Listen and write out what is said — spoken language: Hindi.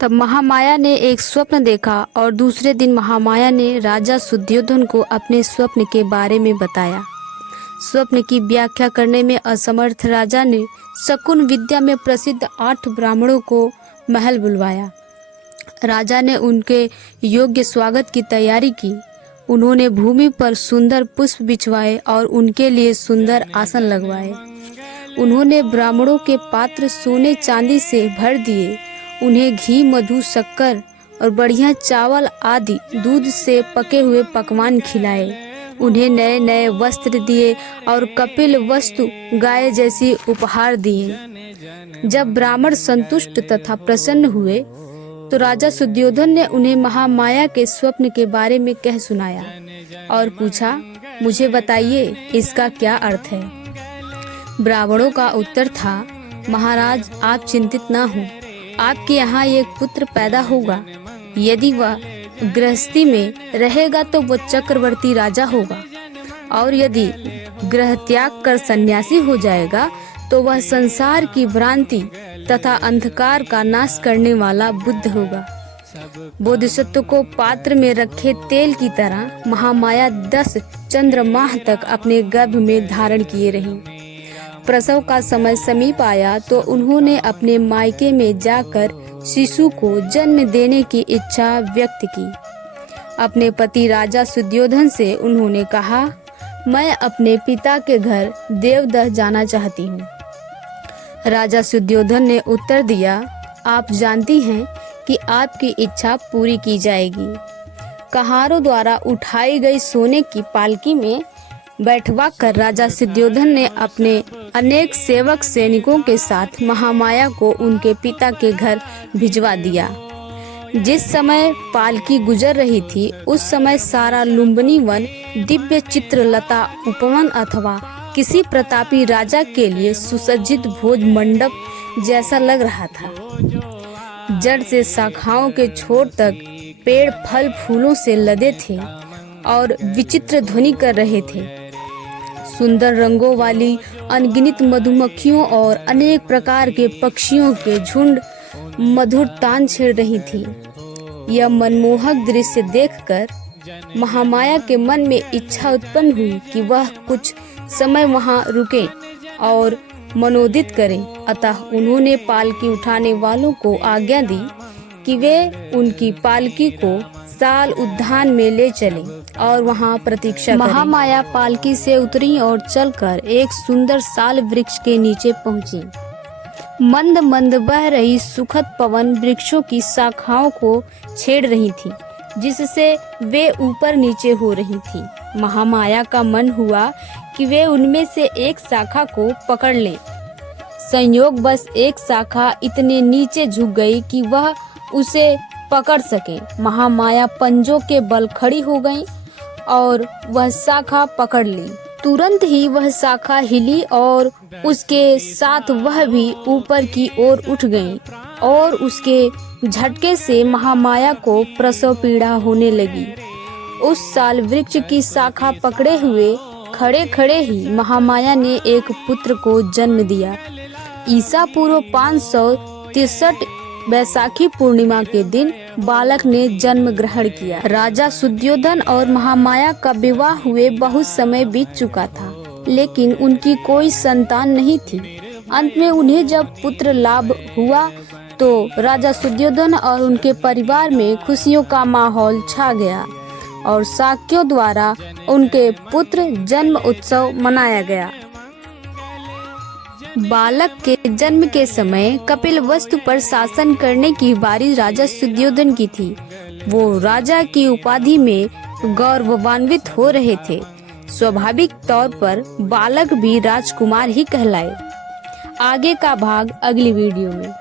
तब महामाया ने एक स्वप्न देखा और दूसरे दिन महामाया ने राजा सुद्योधन को अपने स्वप्न के बारे में बताया। स्वप्न की व्याख्या करने में असमर्थ राजा ने शकुन विद्या में प्रसिद्ध 8 ब्राह्मणों को महल बुलवाया। राजा ने उनके योग्य स्वागत की तैयारी की। उन्होंने भूमि पर सुंदर पुष्प बिछवाए और उनके लिए सुंदर आसन लगवाए। उन्होंने ब्राह्मणों के पात्र सोने चांदी से भर दिए। उन्हें घी, मधु, शक्कर और बढ़िया चावल आदि दूध से पके हुए पकवान खिलाए। उन्हें नए नए वस्त्र दिए और कपिल वस्तु गाय जैसी उपहार दिए। जब ब्राह्मण संतुष्ट तथा प्रसन्न हुए तो राजा सुद्योधन ने उन्हें महामाया के स्वप्न के बारे में कह सुनाया और पूछा, मुझे बताइए इसका क्या अर्थ है। ब्राह्मणों का उत्तर था, महाराज आप चिंतित ना हो, आपके यहाँ एक पुत्र पैदा होगा। यदि वह गृहस्थी में रहेगा तो वह चक्रवर्ती राजा होगा, और यदि गृह त्याग कर सन्यासी हो जाएगा तो वह संसार की भ्रांति तथा अंधकार का नाश करने वाला बुद्ध होगा। बोधिसत्व को पात्र में रखे तेल की तरह महामाया 10 चंद्रमाह तक अपने गर्भ में धारण किए रही। प्रसव का समय समीप आया तो उन्होंने अपने मायके में जाकर शिशु को जन्म देने की इच्छा व्यक्त की। अपने पति राजा सुद्योधन से उन्होंने कहा, मैं अपने पिता के घर देवदह जाना चाहती हूँ। राजा सुद्योधन ने उत्तर दिया, आप जानती हैं कि आपकी इच्छा पूरी की जाएगी। कहारों द्वारा उठाई गई सोने की पालकी में बैठवा कर राजा सुद्योधन ने अपने अनेक सेवक सैनिकों के साथ महामाया को उनके पिता के घर भिजवा दिया। जिस समय पालकी गुजर रही थी उस समय सारा लुम्बिनी वन दिव्य चित्रलता उपवन अथवा किसी प्रतापी राजा के लिए सुसज्जित भोज मंडप जैसा लग रहा था। जड़ से शाखाओं के छोर तक पेड़ फल फूलों से लदे थे और विचित्र ध्वनि कर रहे थे। सुंदर रंगों वाली अनगिनत मधुमक्खियों और अनेक प्रकार के पक्षियों के झुंड मधुर तान छेड़ रही थी। यह मनमोहक दृश्य देखकर महामाया के मन में इच्छा उत्पन्न हुई कि वह कुछ समय वहां रुके और मनोदित करें। अतः उन्होंने पालकी उठाने वालों को आज्ञा दी कि वे उनकी पालकी को साल उद्यान में ले चलें और वहां प्रतीक्षा करें। महामाया पालकी से उतरी और चलकर एक सुंदर साल वृक्ष के नीचे पहुंची। मंद मंद बह रही सुखद पवन वृक्षों की शाखाओं को छेड़ रही थी, जिससे वे ऊपर नीचे हो रही थी। महामाया का मन हुआ कि वे उनमें से एक शाखा को पकड़ लें। संयोग बस एक शाखा इतने नीचे झुक गई कि वह उसे पकड़ सके। महामाया पंजों के बल खड़ी हो गई और वह शाखा पकड़ ली। तुरंत ही वह शाखा हिली और उसके साथ वह भी ऊपर की ओर उठ गई और उसके झटके से महामाया को प्रसव पीड़ा होने लगी। उस साल वृक्ष की शाखा पकड़े हुए खड़े खड़े ही महामाया ने एक पुत्र को जन्म दिया। ईसा पूर्व 563 बैसाखी पूर्णिमा के दिन बालक ने जन्म ग्रहण किया। राजा सुद्योधन और महामाया का विवाह हुए बहुत समय बीत चुका था, लेकिन उनकी कोई संतान नहीं थी। अंत में उन्हें जब पुत्र लाभ हुआ तो राजा सुद्योधन और उनके परिवार में खुशियों का माहौल छा गया और शाक्यों द्वारा उनके पुत्र जन्म उत्सव मनाया गया। बालक के जन्म के समय कपिल वस्तु पर शासन करने की बारी राजा सुद्योधन की थी। वो राजा की उपाधि में गौरवान्वित हो रहे थे। स्वाभाविक तौर पर बालक भी राजकुमार ही कहलाए। आगे का भाग अगली वीडियो में।